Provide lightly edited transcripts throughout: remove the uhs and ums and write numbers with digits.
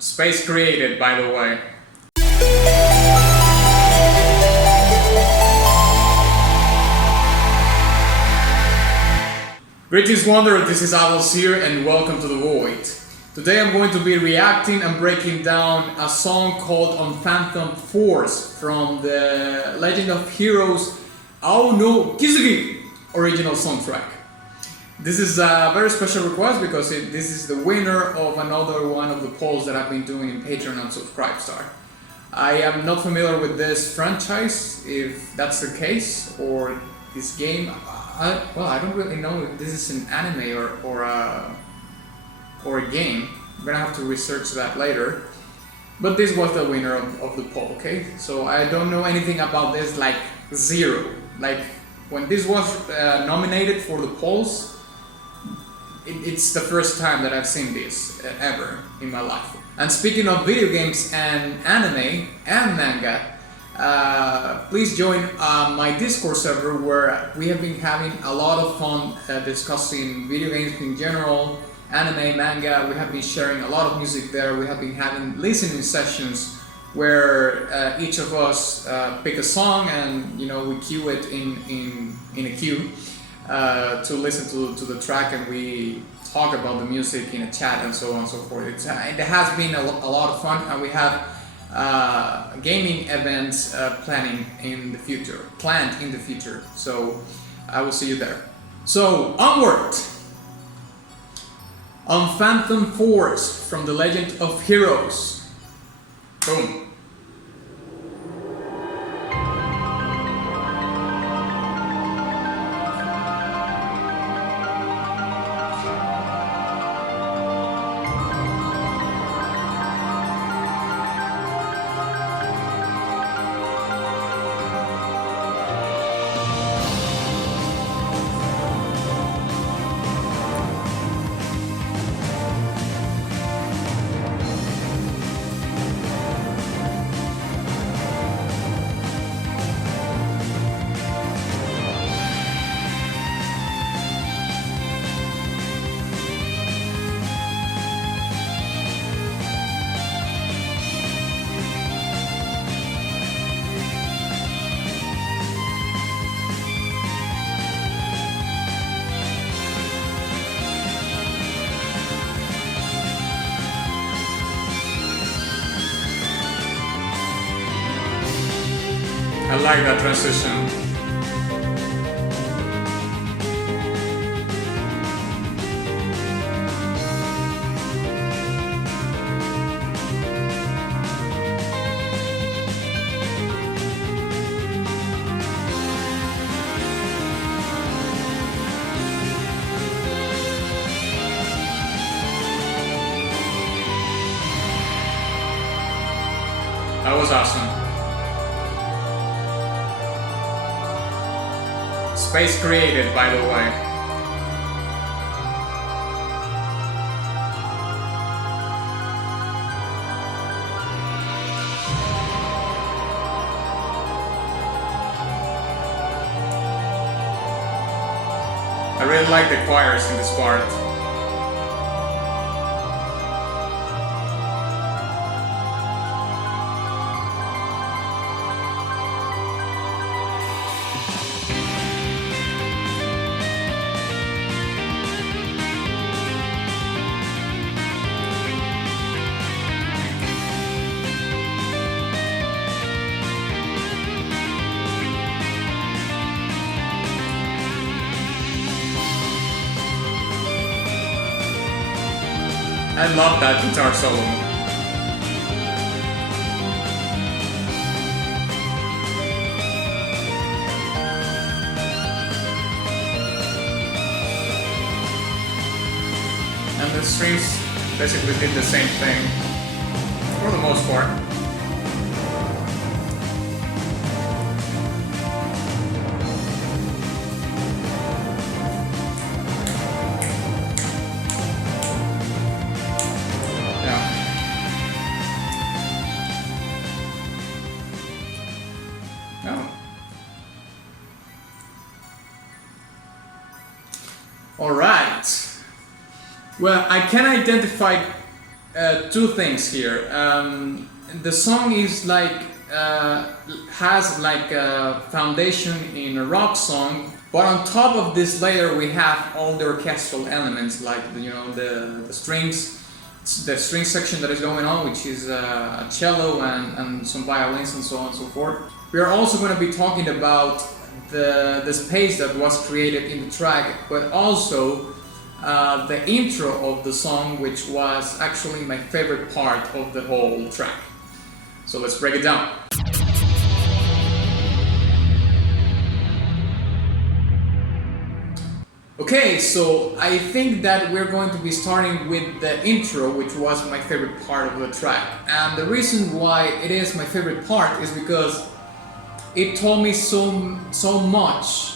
Space created, by the way. Greetings Wanderer, this is Avos here and welcome to the Void. Today I'm going to be reacting and breaking down a song called Unfathomed from the Legend of Heroes Ao no KISEKI original soundtrack. This is a very special request because this is the winner of another one of the polls that I've been doing in Patreon and Subscribestar. I am not familiar with this franchise, if that's the case, or this game. I don't really know if this is an anime or a game. I'm gonna have to research that later. But this was the winner of the poll, okay? So I don't know anything about this, like zero. Like when this was nominated for the polls, it's the first time that I've seen this ever in my life. And speaking of video games and anime and manga, please join my Discord server where we have been having a lot of fun discussing video games in general, anime, manga. We have been sharing a lot of music there. We have been having listening sessions where each of us pick a song and we queue it in a queue to listen to the track, and we talk about the music in a chat and so on and so forth. It has been a lot of fun, and we have gaming events planned in the future. So I will see you there. So onward! Unfathomed from the Legend of Heroes. Boom. I like that transition. That was awesome. Space created, by the way. I really like the choirs in this part. I love that guitar solo. And the strings basically did the same thing, for the most part. Alright. Well, I can identify two things here. The song is like has like a foundation in a rock song, but on top of this layer we have all the orchestral elements, like the strings, the string section that is going on, which is a cello and some violins and so on and so forth. We are also going to be talking about the space that was created in the track, but also the intro of the song, which was actually my favorite part of the whole track. So let's break it down. Okay, so I think that we're going to be starting with the intro, which was my favorite part of the track. And the reason why it is my favorite part is because it told me so much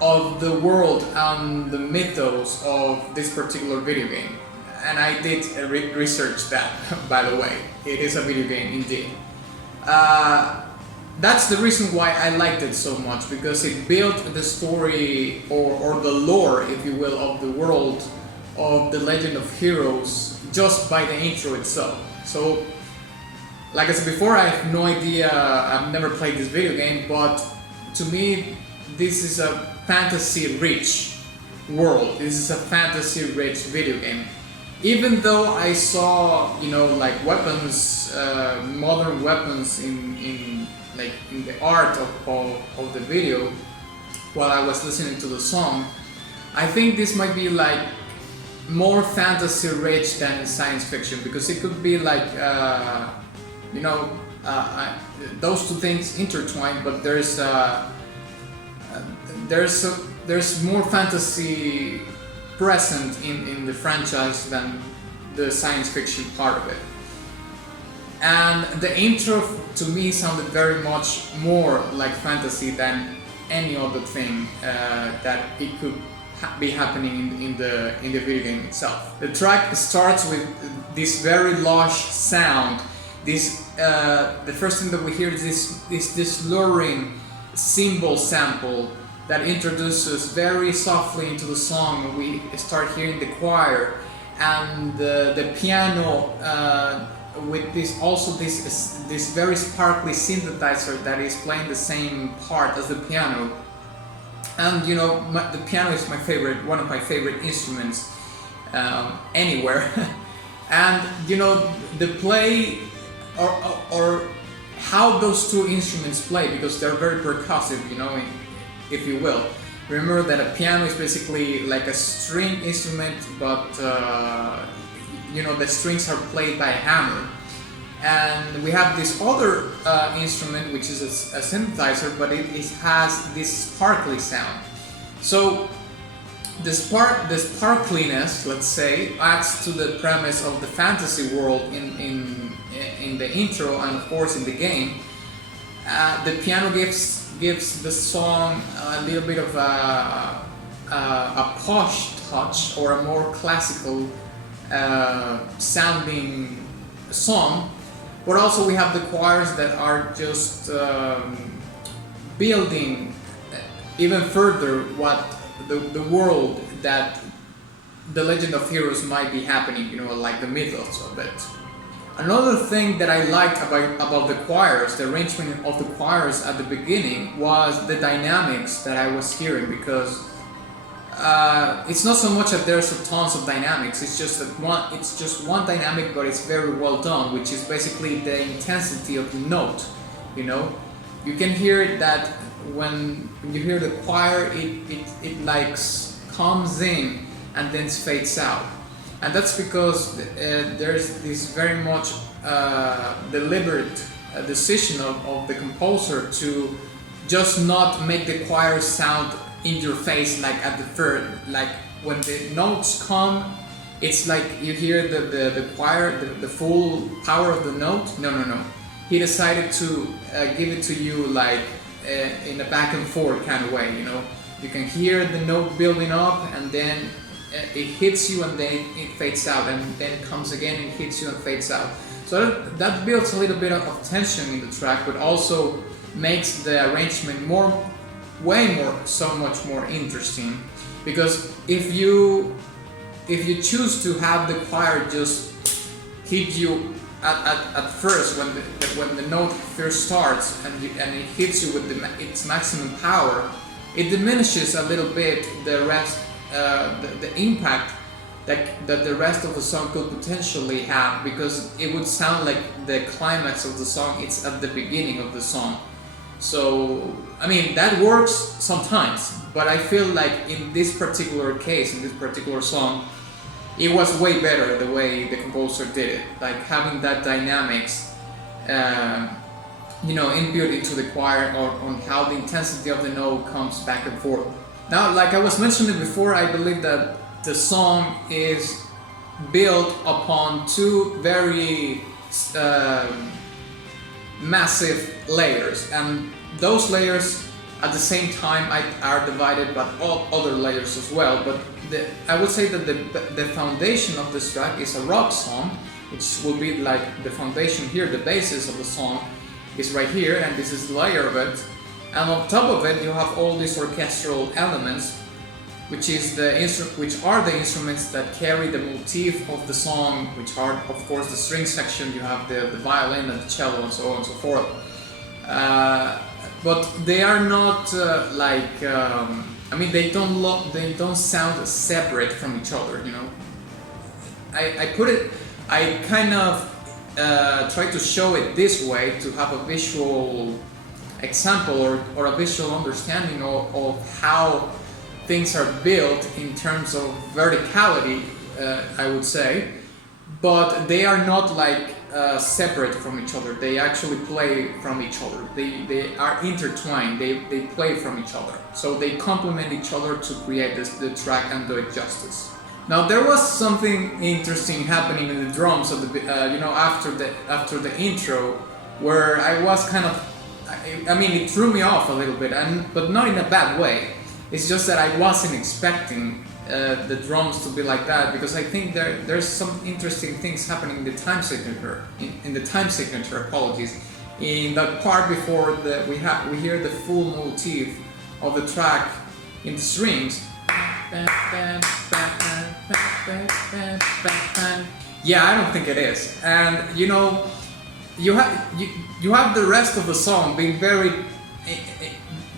of the world and the mythos of this particular video game. And I did research that, by the way. It is a video game indeed. That's the reason why I liked it so much, because it built the story or the lore, if you will, of the world of the Legend of Heroes just by the intro itself. So, like I said before, I have no idea, I've never played this video game, but to me this is a fantasy-rich world. This is a fantasy-rich video game. Even though I saw, like weapons, modern weapons in the art of the video while I was listening to the song, I think this might be like more fantasy rich than science fiction, because it could be like those two things intertwined, but there's more fantasy present in the franchise than the science fiction part of it. And the intro to me sounded very much more like fantasy than any other thing that it could be happening in the video game itself. The track starts with this very lush sound. The first thing that we hear is this luring cymbal sample that introduces very softly into the song. We start hearing the choir and the piano with this very sparkly synthesizer that is playing the same part as the piano. And the piano is one of my favorite instruments anywhere. And the play or how those two instruments play, because they're very percussive, if you will. Remember that a piano is basically like a string instrument, but the strings are played by a hammer. And we have this other instrument, which is a synthesizer, but it has this sparkly sound. So the sparkliness, let's say, adds to the premise of the fantasy world in the intro, and of course in the game. The piano gives the song a little bit of a posh touch, or a more classical sounding song. But also we have the choirs that are just building even further what the world that the Legend of Heroes might be happening, like the mythos of it. Another thing that I liked about the choirs, the arrangement of the choirs at the beginning, was the dynamics that I was hearing, because it's not so much that there's tons of dynamics, it's just one dynamic, but it's very well done, which is basically the intensity of the note. You can hear it that when you hear the choir, it like comes in and then fades out. And that's because there's this very much deliberate decision of the composer to just not make the choir sound in your face, like at the first, like when the notes come, it's like you hear the choir, the full power of the note. No. He decided to give it to you like in a back and forth kind of way, You can hear the note building up, and then it hits you, and then it fades out, and then it comes again and hits you and fades out. So that builds a little bit of tension in the track, but also makes the arrangement so much more interesting. Because if you choose to have the choir just hit you at first when the note first starts and it hits you with its maximum power, it diminishes a little bit the rest, the impact that the rest of the song could potentially have, because it would sound like the climax of the song, it's at the beginning of the song. So, I mean, that works sometimes, but I feel like in this particular case, in this particular song, it was way better the way the composer did it, like having that dynamics, inbuilt into the choir, or on how the intensity of the note comes back and forth. Now, like I was mentioning before, I believe that the song is built upon two very massive layers, and those layers at the same time are divided by all other layers as well. But I would say that the foundation of this track is a rock song, which will be like the foundation here, the basis of the song is right here, and this is the layer of it. And on top of it, you have all these orchestral elements, which are the instruments that carry the motif of the song, which are, of course, the string section. You have the violin and the cello and so on and so forth. But they are not they don't sound separate from each other. I kind of try to show it this way to have a visual example or a visual understanding of how things are built in terms of verticality, I would say, but they are not like separate from each other. They actually play from each other. They are intertwined. They play from each other. So they complement each other to create the track and do it justice. Now, there was something interesting happening in the drums at after the intro, where I was kind of, it threw me off a little bit, but not in a bad way. It's just that I wasn't expecting the drums to be like that, because I think there's some interesting things happening in the time signature. In the time signature, apologies, in that part before we hear the full motif of the track in the strings. Yeah, I don't think it is, and you have the rest of the song being very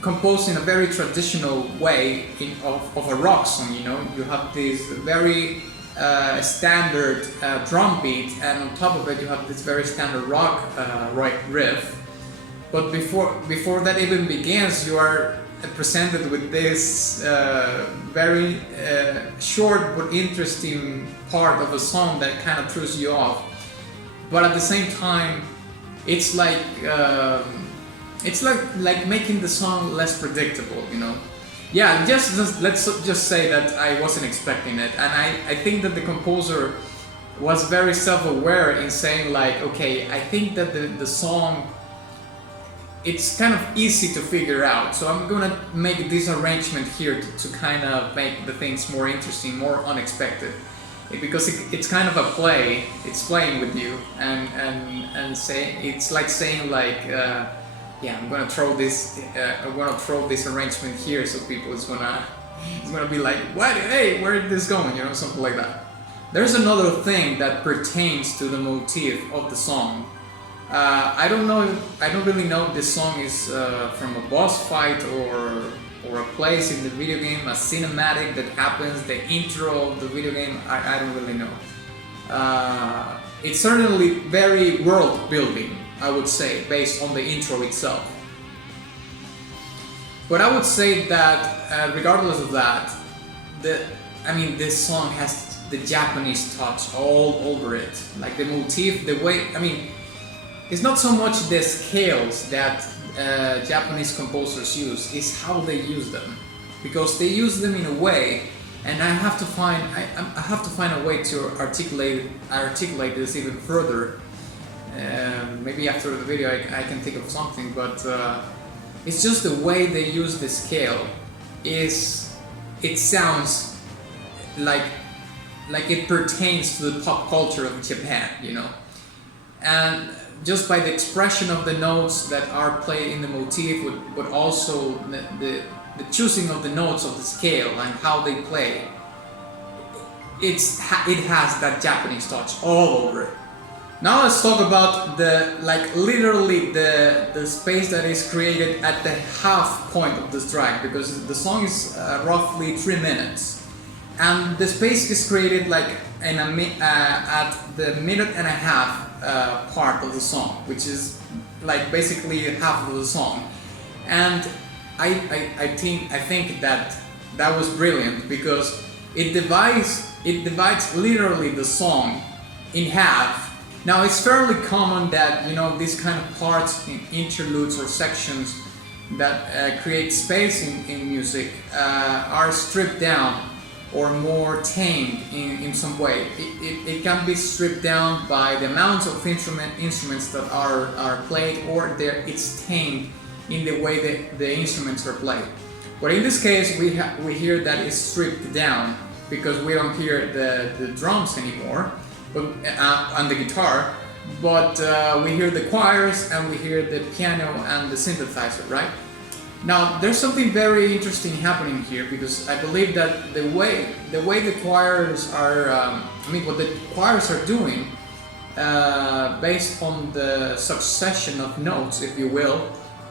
composed in a very traditional way of a rock song. You have this very standard drum beat, and on top of it you have this very standard rock riff. But before that even begins, you are presented with this very short but interesting part of a song that kind of throws you off. But at the same time, it's like making the song less predictable, Yeah, let's just say that I wasn't expecting it, and I think that the composer was very self-aware in saying like, okay, I think that the song, it's kind of easy to figure out, so I'm gonna make this arrangement here to kind of make the things more interesting, more unexpected, because it's kind of a play. It's playing with you, and say it's like saying like, I'm gonna throw this arrangement here, so people it's gonna be like, what? Hey, where is this going? Something like that. There's another thing that pertains to the motif of the song. I don't really know if this song is from a boss fight or a place in the video game, a cinematic that happens, the intro of the video game. I don't really know. It's certainly very world building, I would say, based on the intro itself. But I would say that regardless of that, this song has the Japanese touch all over it. Like the motif, the way, it's not so much the scales that Japanese composers use, it's how they use them. Because they use them in a way, and I have to find a way to articulate this even further. Maybe after the video I can think of something, but it's just the way they use the scale. It sounds like it pertains to the pop culture of Japan, and just by the expression of the notes that are played in the motif, but also the choosing of the notes of the scale and how they play, it has that Japanese touch all over it. Now let's talk about literally the space that is created at the half point of this track, because the song is roughly 3 minutes, and the space is created like in at the minute and a half part of the song, which is like basically half of the song. And I think that was brilliant, because it divides literally the song in half. Now it's fairly common that these kind of parts in interludes or sections that create space in music are stripped down or more tamed in some way. It can be stripped down by the amounts of instruments that are played, or it's tamed in the way that the instruments are played. But in this case, we hear that it's stripped down, because we don't hear the drums anymore, but and the guitar, but we hear the choirs and we hear the piano and the synthesizer, right? Now there's something very interesting happening here, because I believe that the way the choirs are, what the choirs are doing, based on the succession of notes, if you will,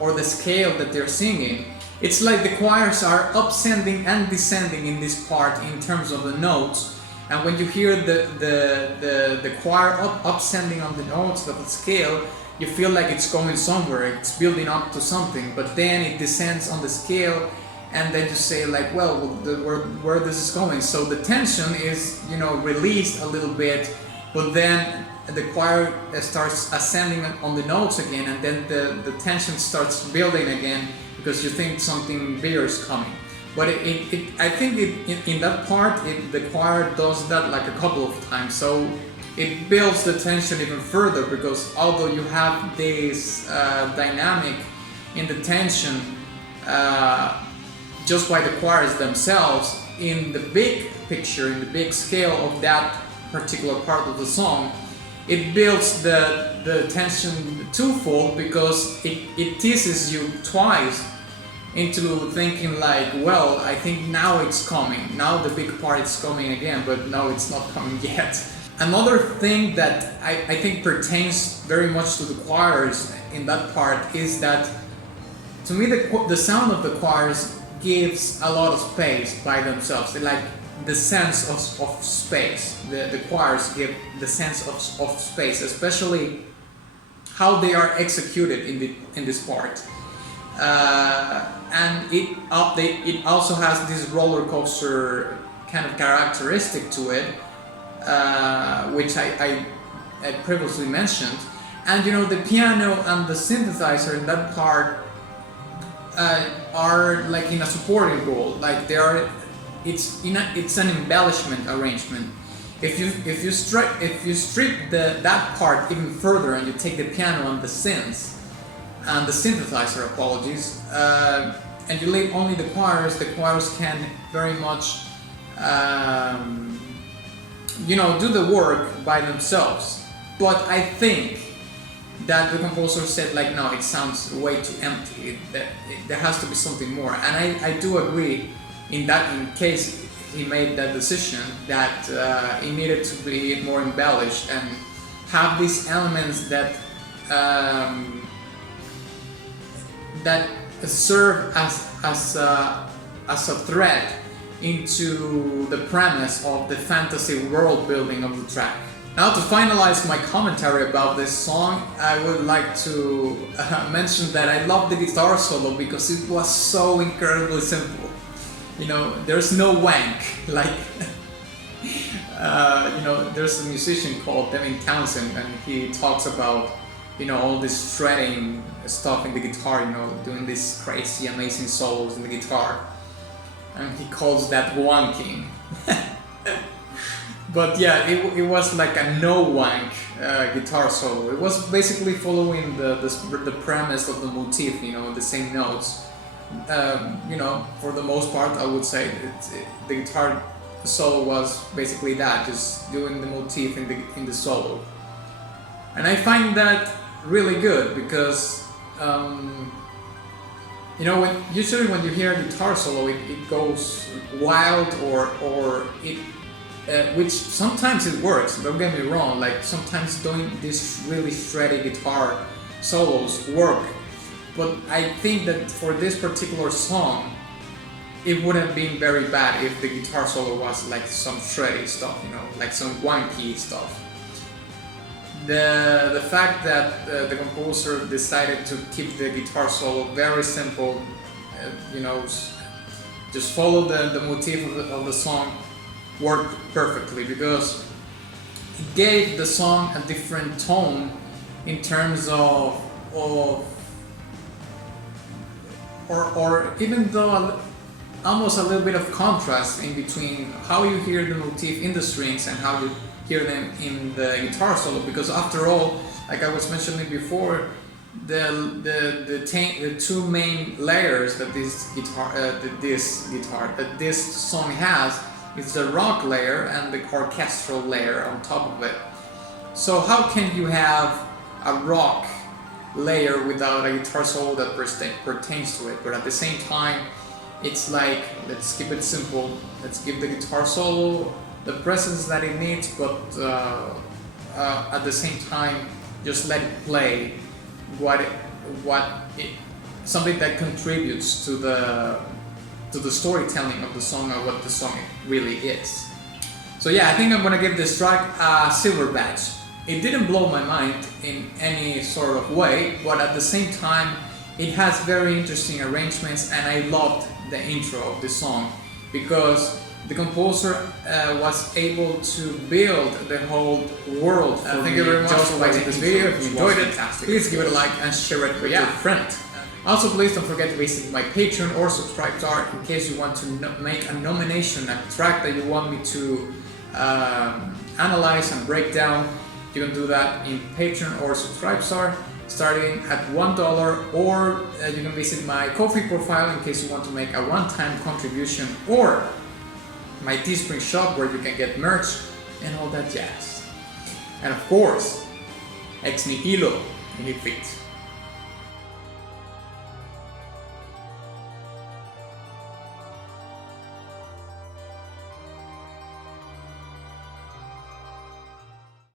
or the scale that they're singing, it's like the choirs are ascending and descending in this part in terms of the notes. And when you hear the choir ascending on the notes of the scale, you feel like it's going somewhere, it's building up to something, but then it descends on the scale, and then you say like, well, where this is going. So the tension is released a little bit, but then the choir starts ascending on the notes again, and then the tension starts building again, because you think something bigger is coming. But I think in that part, the choir does that like a couple of times, so it builds the tension even further, because although you have this dynamic in the tension just by the choirs themselves, in the big picture, in the big scale of that particular part of the song, it builds the tension twofold, because it teases you twice into thinking like, well, I think now it's coming, now the big part is coming again, but no, it's not coming yet. Another thing that I think pertains very much to the choirs in that part is that, to me, the sound of the choirs gives a lot of space by themselves. They like the sense of space. The choirs give the sense of space, especially how they are executed in this part. And it also has this roller coaster kind of characteristic to it, which I previously mentioned. And the piano and the synthesizer in that part are like in a supporting role, like it's an embellishment arrangement. If you strip that part even further, and you take the piano and the synths and the synthesizer, apologies, and you leave only the choirs can very much do the work by themselves. But I think that the composer said like, no, it sounds way too empty, there has to be something more. And I do agree in case he made that decision, that it needed to be more embellished and have these elements that serve as a thread into the premise of the fantasy world building of the track. Now, to finalize my commentary about this song, I would like to mention that I love the guitar solo because it was so incredibly simple. There's no wank, like there's a musician called Devin Townsend, and he talks about all this shredding stuff in the guitar, doing these crazy amazing solos in the guitar, and he calls that wanking. But yeah, it was like a no wank guitar solo. It was basically following the premise of the motif, the same notes. For the most part, I would say the guitar solo was basically that, just doing the motif in the solo. And I find that really good because usually when you hear a guitar solo, it goes wild or which sometimes it works, don't get me wrong, like sometimes doing these really shreddy guitar solos work, but I think that for this particular song it would have been very bad if the guitar solo was like some shreddy stuff, you know, like some wanky stuff. The fact that the composer decided to keep the guitar solo very simple, you know, just follow the motif of the song, worked perfectly, because it gave the song a different tone in terms of or even though almost a little bit of contrast in between how you hear the motif in the strings and how you hear them in the guitar solo, because after all, like I was mentioning before, the two main layers that this song has is the rock layer and the orchestral layer on top of it. So how can you have a rock layer without a guitar solo that pertains to it? But at the same time, it's like, let's keep it simple, let's give the guitar solo the presence that it needs, but at the same time just let it play something that contributes to the storytelling of the song or what the song really is. So yeah, I think I'm gonna give this track a silver badge. It didn't blow my mind in any sort of way, but at the same time it has very interesting arrangements, and I loved the intro of the song because the composer was able to build the whole world. Thank you very much for watching this video. If you enjoyed it, please give it a like and share it with your friend. Also, please don't forget to visit my Patreon or subscribe to in case you want to make a nomination, a track that you want me to analyze and break down. You can do that in Patreon or subscribe starting at $1, or you can visit my Ko-fi profile in case you want to make a one-time contribution, or my Teespring shop where you can get merch and all that jazz. And of course, ex nihilo nihil fit.